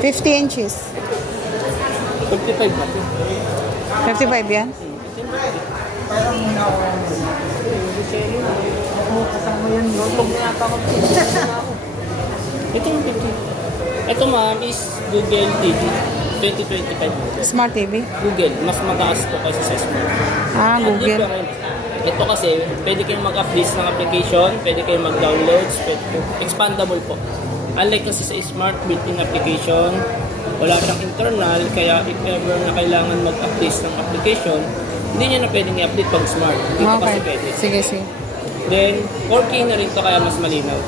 50 inches. 55 na. 55 yan? Kasama yan. Lulog na yata ako. Ito yung 50. Ito ma'am is Google TV 2025. Smart TV? Google. Mas mataas po kasi sa Smart. Google. Ito kasi, pwede kayong mag-update ng application, pwede kayong mag-download, expandable po. Unlike kasi sa Smart built-in application, wala siyang internal, kaya if ever na kailangan mag-update ng application, hindi niya na pwedeng i-update pag Smart. Dito kasi pwede. Sige, sige. Then, 4K na rin to kaya mas malinaw.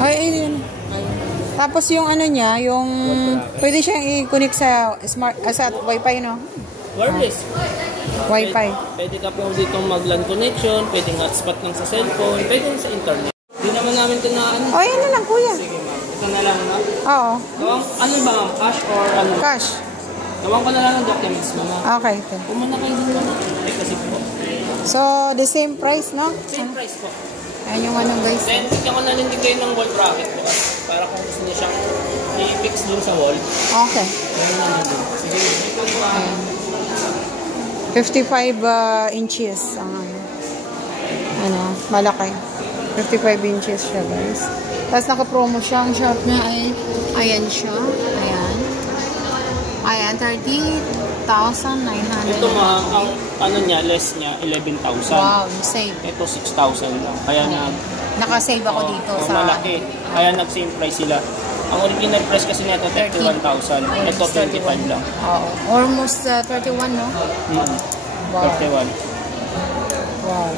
Ay, yun. Tapos yung ano niya, yung pwede siyang i-connect sa smart sa Wi-Fi, no? Wireless. Wi-Fi. Pwede ka po dito mag-LAN connection, pwedeng hotspot lang sa cellphone, pwede sa internet. Hindi naman namin ito na ano. Oh, yan na lang, kuya. Sige ma'am. Ito na lang na. Oo. Ano ba ma'am? Cash or ano? Cash. Gawin ko na lang ng documents ma'am. Okay. Kumuna kayo din ma'am. Kasi po. So, the same price, no? Same price po. Ayan yung ano, guys. Then, tignan ko na din kayo ng wall bracket po. Para kung gusto niya siyang i-fix dun sa wall. Okay. Ayan na din. Sige. 55 inches ang ano, malaki. 55 inches siya, guys. Tapos naka-promo siya. Ang short niya ay, ayan siya. Ayan. Ayan, 30,900. Ito ma'am, ang ano niya, less niya, 11,000. Wow, save. Ito 6,000 lang. Kaya Naka-save ako dito sa... malaki. Kaya nag-same price sila. Ang original price kasi nito 31,000. Ito 25 lang. Oo. Almost 31, no? Wow. 31. Wow.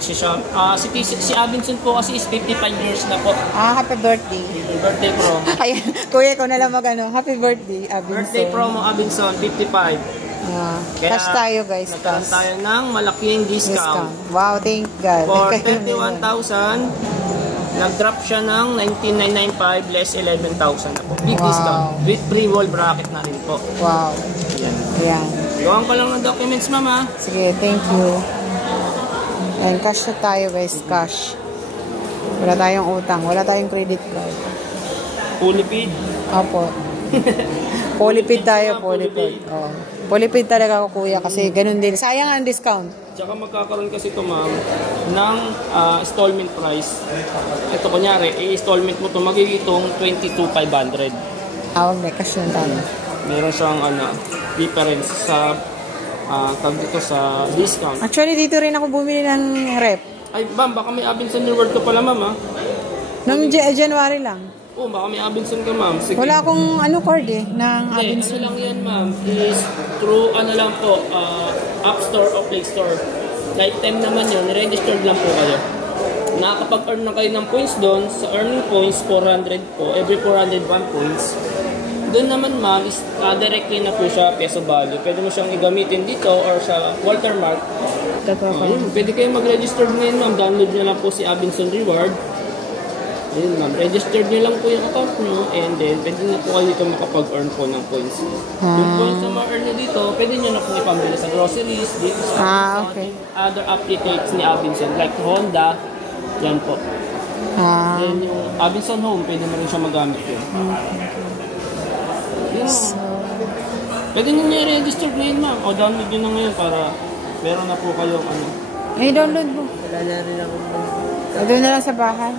Si Abinson po kasi is 55 years na po. Happy birthday. Birthday promo. Ayan, kuya ko na lang mag-ano. Happy birthday, Abinson. Birthday promo Abinson, 55. Cash tayo, guys. Nagkaroon tayo ng malaking discount. Wow, thank God. For 31,000, nag-drop siya ng 19,995 less 11,000 na po. Big discount. With free wall bracket na rin po. Wow. Ayan. Gawan ko lang ng documents, mama. Sige, thank you. And cash na tayo, guys. Cash. Wala tayong utang. Wala tayong credit card. Fully paid. Opo. Polypaid tayo, polypaid. Oh. Polypaid talaga ako, kuya, kasi ganun din. Sayang ang discount. Tsaka magkakaroon kasi ito, ma'am, ng installment price. Ito, kunyari, i-installment mo ito, magigitong 22,500. Huwag na, cash na tayo. Meron siyang difference sa dito sa discount. Actually, dito rin ako bumili ng rep. Ay, ma'am, baka may Abinson reward ka pala, ma'am, ha? Noong January lang. Oo, baka may Abinson ka, ma'am. Sige. Wala akong card ng Abinson. Ano lang yan, ma'am, is through, lang po, App Store o Play Store. Lifetime naman yun, registered lang po kayo. Nakakapag-earn na kayo ng points doon. Sa earning points, 400 po. Every 401 points. Doon naman, ma'am, is directly na po siya peso value. Pwede mo siyang igamitin dito or sa watermark. Pwede kayo mag-register ngayon, ma'am. Download nyo lang po si Abinson Reward. Ayun, ma'am. Register nyo lang po yung account nyo and then pwede na po kayo dito makapag-earn po ng points. Yung points na ma-earn nyo dito, pwede nyo na po ipambili sa groceries, dito sa other affiliates ni Abinson like Honda. Yan po. Then yung Abinson Home, pwede mo rin siya magamit yun. So, pwede nyo i-register ngayon, ma'am. O download nyo na ngayon para meron na po kayong download mo. Wala na rin ako. Doon na lang sa bahay.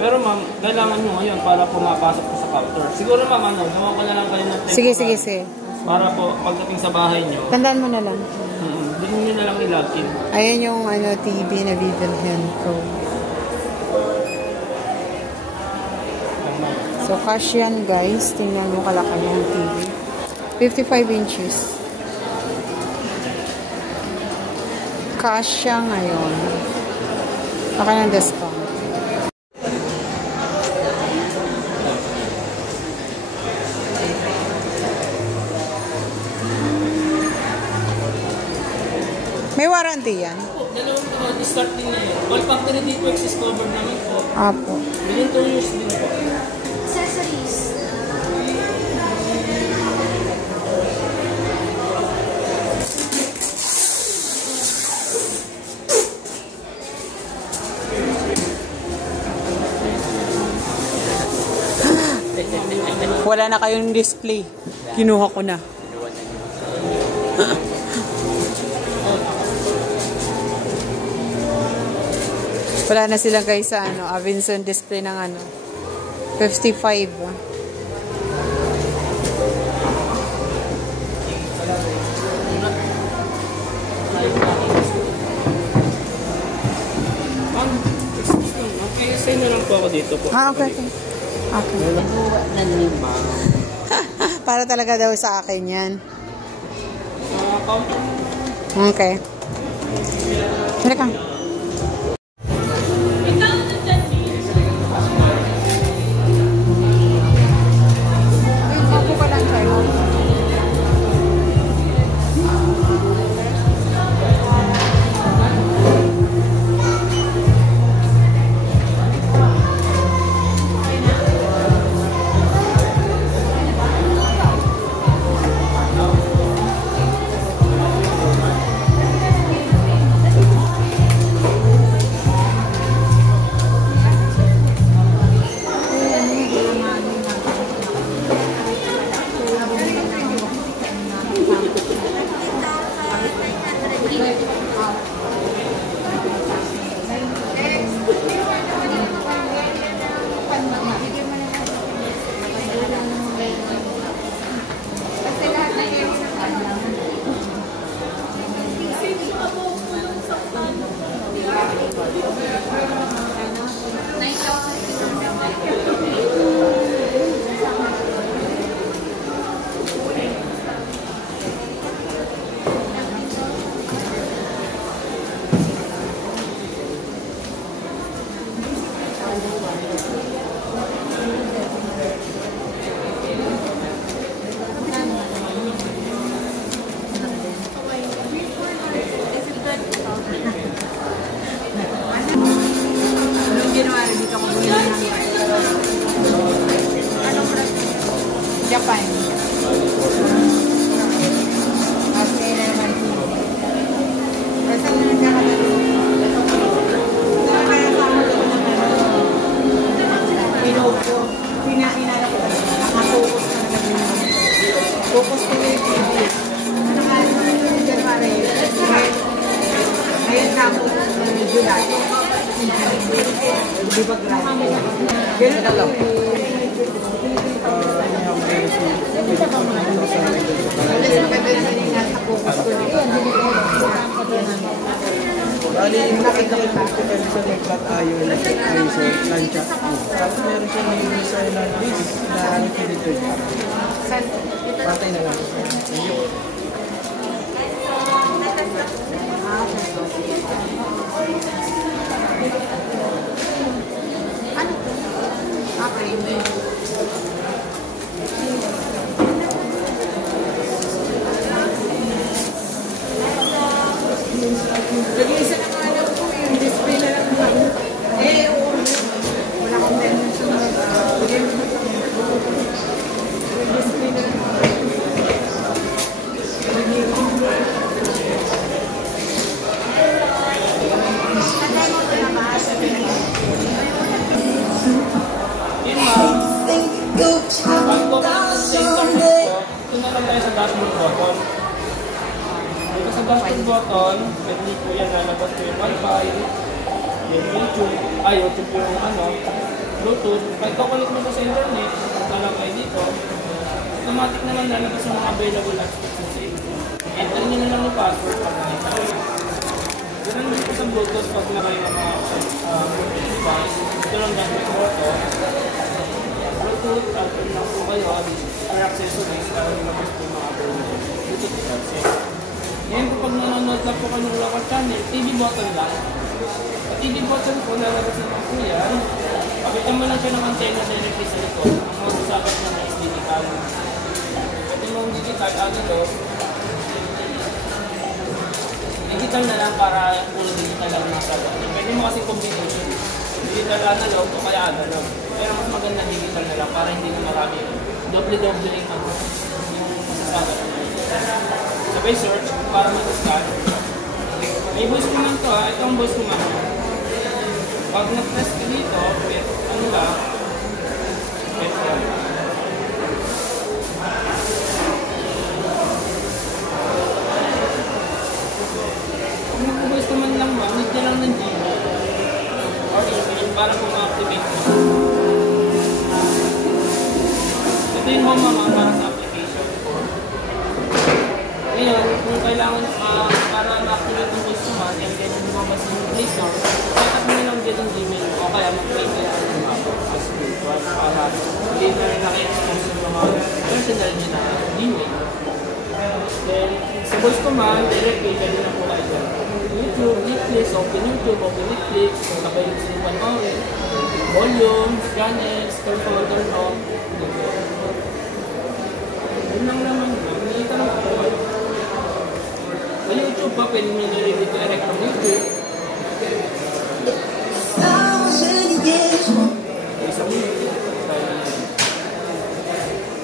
Pero ma'am, kailangan nyo ngayon para pumapasok po sa counter. Siguro ma'am, gawa ko na lang kayo ng Sige. para po pagdating sa bahay nyo. Tandaan mo na lang. Doon nyo na lang i-login. Ayan yung TV na bibilhin ko. So, cash yan, guys. Tingnan mo kalaki yung TV. 55 inches. Cash siya ngayon. Baka ng discount. May warranty yan? Dalawang start din na yun. All factory defects is covered naman po. Apo. Within 2 years din po. Accessories. Wala na kayong display. Kinuha ko na. Wala na sila guys sa ano, Avinson display ng ano, 55. Okay, say na lang po ako dito po. Okay. Okay. Para talaga daw sa akin yan. Okay. Halika. Japan. Okay naman. Basta na nagkakataon. Pinakilala ko talaga. Nakapokus na naman. Focus ko yung TV. Ano nga yung January? Ngayon tapos July. Di ba grabe? Ganun ako. Bali, nakita ko sa nagplat ayon na sa lanchat ko. Tapos meron siya may sa landis na nagpilito niya. Patay na lang. Ano? Okay. Nag-iisa na nga daw po yung display na lang naman. Wala akong meron sa mga display na lang naman. Ito na lang tayo sa dashboard button. Dito sa dashboard button, pwede po yan lalabas ko yung Wi-Fi, yung YouTube, YouTube yung Bluetooth. Pag kukulit mo ito sa internet, punta lang kayo dito, automatic naman lalabas yung mga available apps sa inyo. Enter nyo na lang yung password pag nakita. Ganun dito sa Bluetooth pag nakay mga device. Ito lang dashboard button. Bluetooth, turn lang po kayo, or accessories para lumabas po yung mga available Bluetooth devices. Ngayon po pag nanonood lang po kayo ng local channel, TV button lang. Sa TV button po, lalabas naman po yan. Pakitan mo lang siya ng antenna sa electric sa ito. Ang masasabat na is digital. Pwede mo digital, analog. Digital na lang para puro digital lang masasabat. Pwede mo kasi combination. Digital analog o kaya analog. Pero mas maganda digital na lang para hindi na marami. Doble-doble yung masasabat na. Sabay search para mag-scan. May voice command to ha. Ito ang voice command. Pag nag-press ka dito, ano lang, press yan. yung home mama para sa application. Ngayon, kung kailangan para ma-activate yung voice command, and then lumabas yung Play Store, set up nyo lang dyan yung Gmail o kaya mag-create kaya ng password para hindi na rin naka-expose yung mga personal nyo na Gmail. Then, sa voice command, directly, pwede na po kayo dyan. YouTube, Netflix, open YouTube, open Netflix, kapag yung sa panoorin, volume, channels, turn on, turn off. Yun lang naman. Nakita lang po kayo. Sa YouTube pa, pwede nyo narinig direct from YouTube.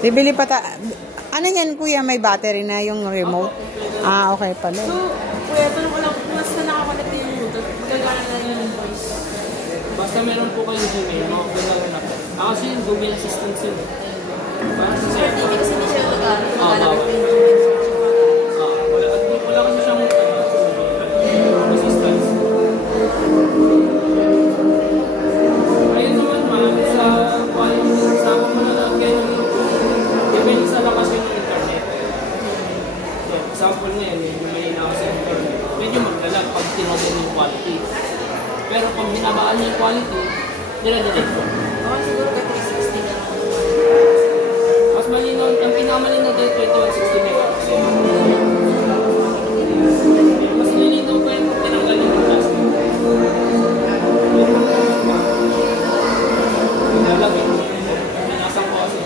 Bibili pa ano yan, kuya? May battery na yung remote? Ah, okay pala. So, kuya, tanong ko lang, mas na nakakonect yung YouTube, magagana na yung voice. Basta meron po kayong Gmail, makakagana na po. Kasi yung Google Assistant yun. Para sa sa'yo. Hindi kasi hindi siya nag-aaral. Nag-aaral ko yung Wala kasi siyang assistance. Ayun naman ma'am, sa quality, sa pamanalagyan ng depende sa lakas ng internet. Example ngayon, yung malinaw sa internet, medyo maglalag pag tinotin yung quality. Pero pag binabaan niya yung quality, nila-delete ko. Baka siguro ka 360 na. Mas malinaw, ang pinakamalinaw dito 2160 megapixel. Mas malinaw pa yung tinanggal yung plastic. Lalagay mo yung binasang ko kasi.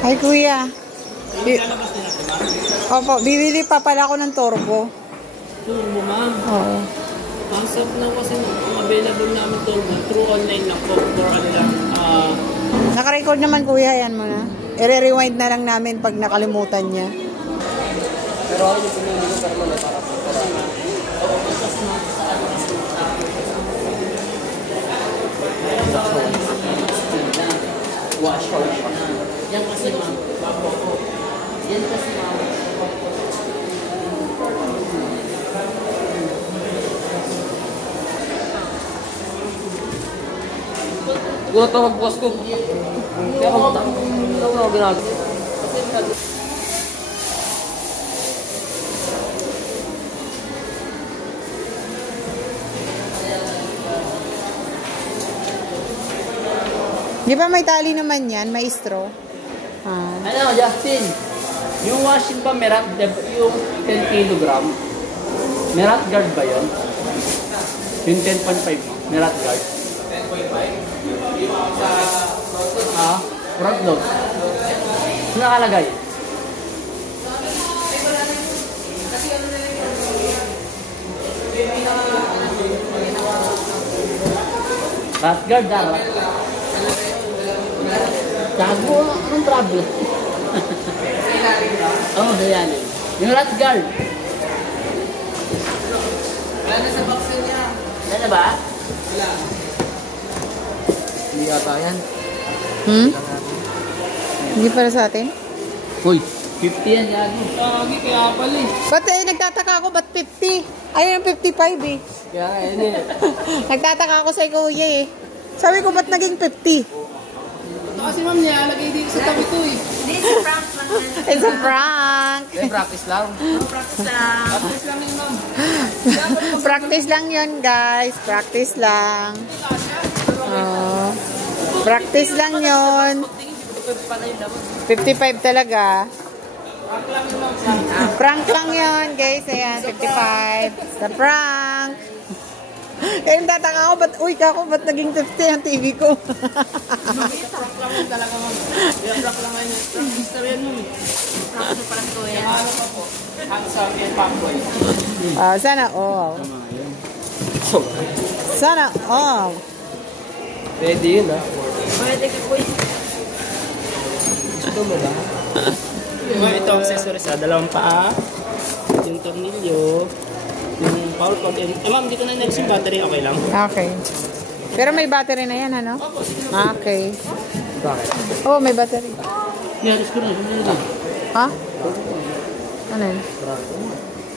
Ay, kuya. Lalabas din natin, ma'am. Opo, bibili pa pala ako ng turbo. Turbo, ma'am. Oo. Ang sarap na kasi ang available namin turbo. Through online lang po. For ano lang. Naka-record naman, kuya. Yan mo na. I-rewind na lang namin pag nakalimutan niya. Pero ako yung pinili ko para man para po. Wash. Yan kasi ma'am. Yan kasi ma'am. Siguro tawag boss ko. Kaya ako ginagawa. Di ba may tali naman yan? May straw? Ah. Ano, Justin? Yung washing ba merat, yung 10 kilogram, merat guard ba yun? Yung 10.5 mo, merat guard? 10.5? Front load. Ano nakalagay? Rat guard, rat. Gago, anong problem? Oo, yan. Yung rat guard. Wala na sa box niya. Wala na ba? Wala. Hindi yata yan. Hindi para sa atin? Uy, 50 yan, Gago. Kaya pala eh. Ba't nagtataka ako, ba't 50? Ayun yung 55 eh. Kaya yan eh. Nagtataka ako sa kuya eh. Sabi ko, ba't naging 50? Kasi ma'am niya, lagay dito sa tabi ko eh. Hindi, si Frank lang yan. It's a prank. Practice lang. Practice lang. Tapos lang yun ma'am. Practice lang yun, guys. Practice lang. Oh. Practice lang yun. 55 talaga. Prank lang yun, guys. Ayan, 55. The prank. Kaya tataka ako, ba't naging 50 ang TV ko? Prank lang yun talaga ma'am. Prank lang yun. Prank history yan ma'am. Frank na pala ko yan. Ano pa po? Handsome and fuckboy. Sana all. Sana all. Pwede yun ah. Pwede ka po yun. Gusto mo ba? Ito ang accessories ha. Dalawang paa. Yung tornilyo. Yung power plug. Ma'am, dito na next yung battery. Okay lang. Okay. Pero may battery na yan, ano? Okay. Bakit? Oh, may battery. Yaris ko na. Ha? Ano yun?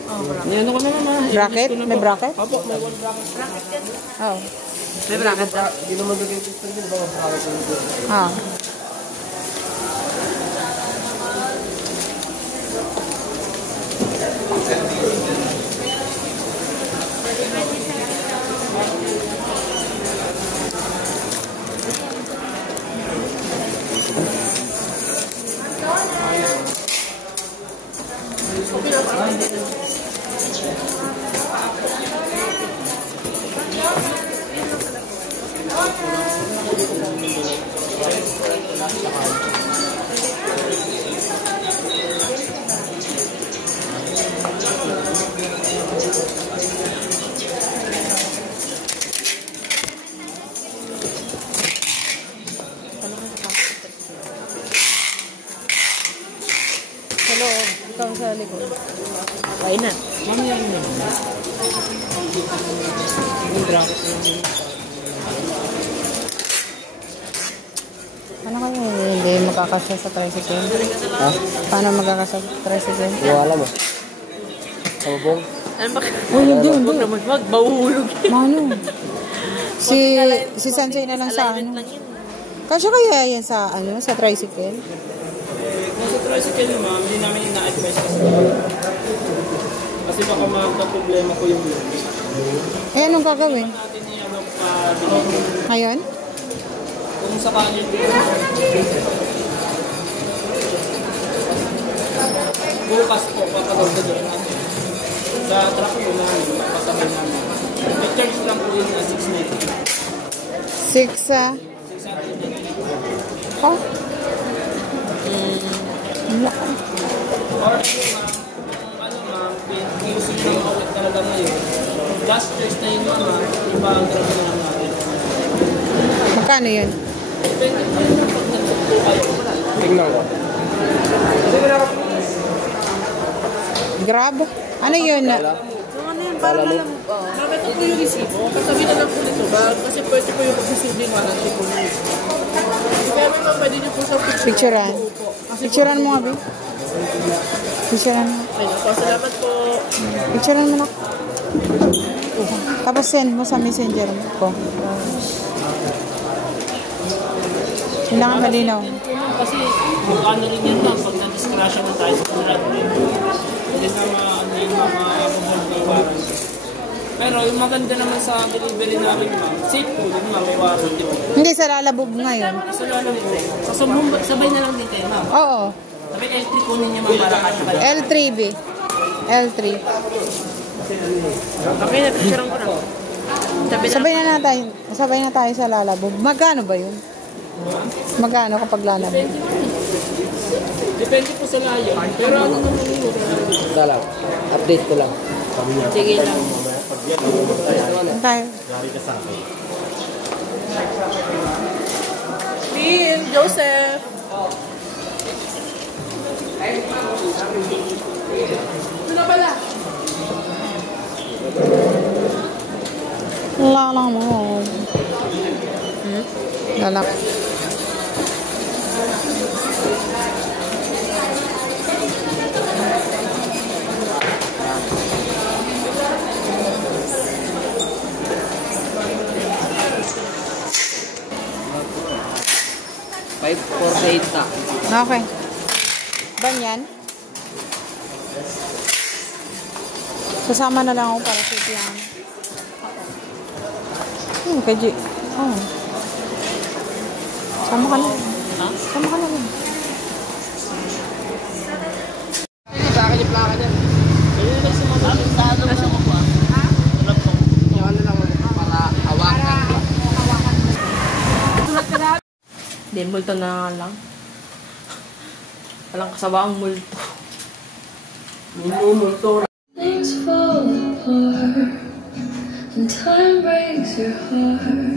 Ano ko na mama? Bracket? May bracket? Opo, may wall bracket. Oh. May bracket ka? Hindi naman gagawin piston din. Baka bracket. Ah. Hello, ikaw sa likod. Ayun na. Mami, yan na. Yung bracket. Ano kaya hindi magkakasya sa tricycle? Ha? Paano magkakasya sa tricycle? Hindi ko alam eh. Sabong. Ano ba? Uy, hindi. Huwag naman, wag. Mahuhulog. Mano? Si Sanjay na lang sa ano. Lang yun. Kasya kaya yan sa ano, sa tricycle? Kung sa tricycle ma'am, hindi namin ina-advise kasi baka magka-problema ko yung Eh, anong gagawin? natin yung ano Ngayon? kung sakali bukas po papatawag ko doon sa truck po namin papasabay namin may charge lang po yun na 690 6, oh. Wala. or ano ma'am using ng outlet talaga ngayon last choice na yun ma'am ipa-grab na lang natin Magkano yun? depende po yun pag nag-check po kayo Tingnan ko. Grab? Ano yun? Yung ano yun, parang alam mo. bakit po yung resibo? Kasabi na lang po nito ba? Kasi pwede po yung pagsisilbing warranty po niyo. Kaya may mga pwede niyo po sa Picturean. Picturean mo nga, Bi. Picturean mo. Ayun po, salamat po. Picturean mo na. Tapos send mo sa messenger ko. Kailangan malinaw. Kasi ano rin yan lang pag na-discrasya mo tayo sa kulad rin. Hindi na ano yung mga warranty. Pero yung maganda naman sa delivery namin ma'am, safe po din ma'am, may warranty po. Hindi sa lalabog ngayon. Sa lalang po, sa sabay na lang din tayo ma'am. Oo. Sabay L3 po ninyo ma'am para kanya. L3B. L3. Okay, napicturean ko na. Sabay na tayo sa lalabog. Magkano ba yun? Magkano kapag lalabog? Depende po sa layo. Pero ano naman yun? Dalaw. Update ko lang. Sige lang. Ano tayo? Bill, Joseph. Ano pala? Lalamog. Lalak. $548 na. Okay. Banyan? Sasama na lang ako para sa piano. Kaji. Oh. Sama ka na. Ha? Sama ka na rin. Sa akin yung plaka dyan. Sa ano mo pa? Yung ano lang para hawakan. Hindi, multo na nga lang. Walang kasabaang multo. Multo. Things fall apart and time breaks your heart.